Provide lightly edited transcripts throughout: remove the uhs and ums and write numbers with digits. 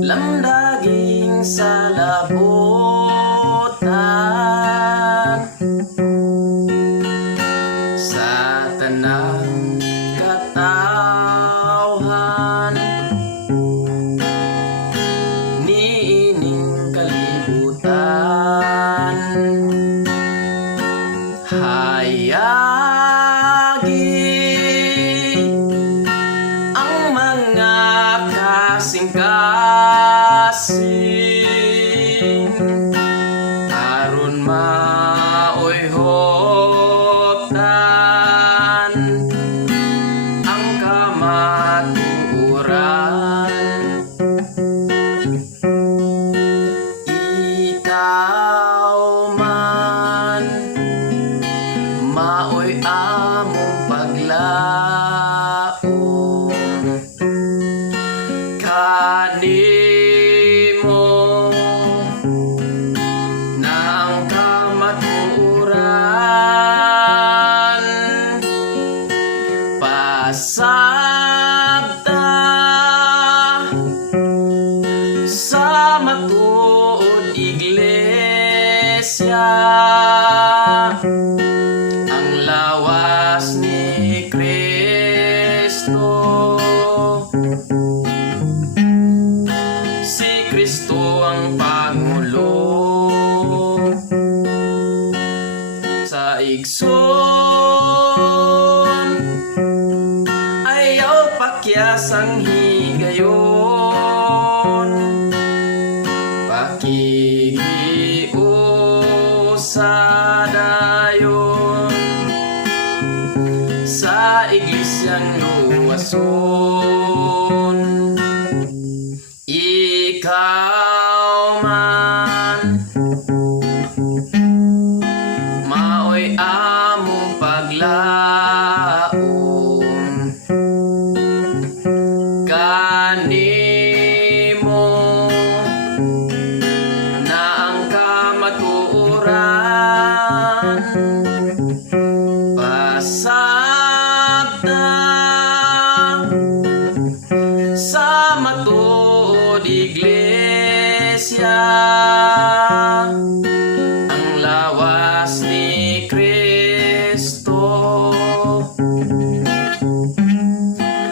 Lamdaging sa labutan, sa tanang katawhan, niining kalibutan. Hayagi ang mga kasing-kasing, aron maoy hoptan ang kamatuoran. Ikaw man maoy among paglaum, kanimo na ang kamatuoran. Pasabta sa matuod iglesia, ang lawas ni Kristo. Si Kristo ang Pangulo sa igsoon, ayaw pakyas ang higayon, pakikiusadayon sa iglesyang luwason. Ikaw man maoy among paglaum, kanimo na ang kamatuoran. Pasabta sa matuod iglesia, ang lawas ni Kristo.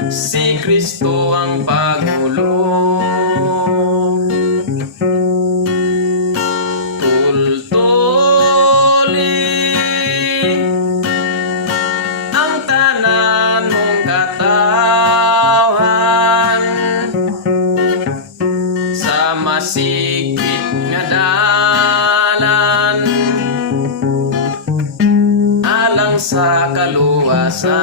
Si Kristo ang Pangulo. Tultuli ang tanan mong katawhan, sa masigpit nga dalan, alang sa kaluwasan.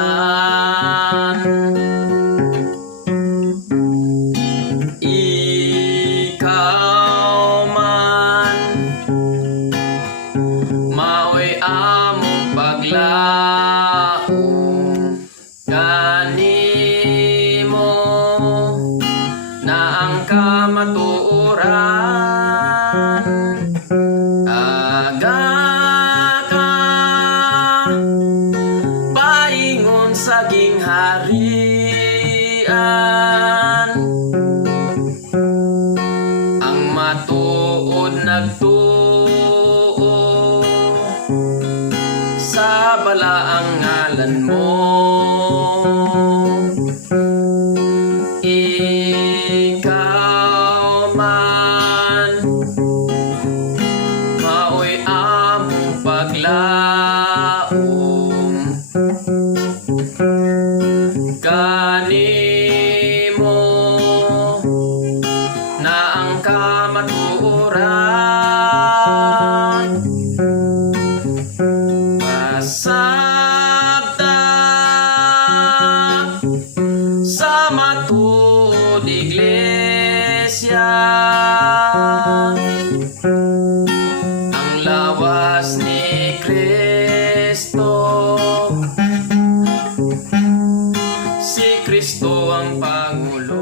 Ikaw man maoy among paglaum, kanimo na ang kamatuoran. Aga ka paingon sa gingharian, ang matuod nagtuo sa balaang ngalan mo. Ikaw man maoy among paglaum, kanimo na ang kamatuoran. Pasabta sa matuod iglesia, iglesia, ang lawas ni Kristo. Si Kristo ang Pangulo.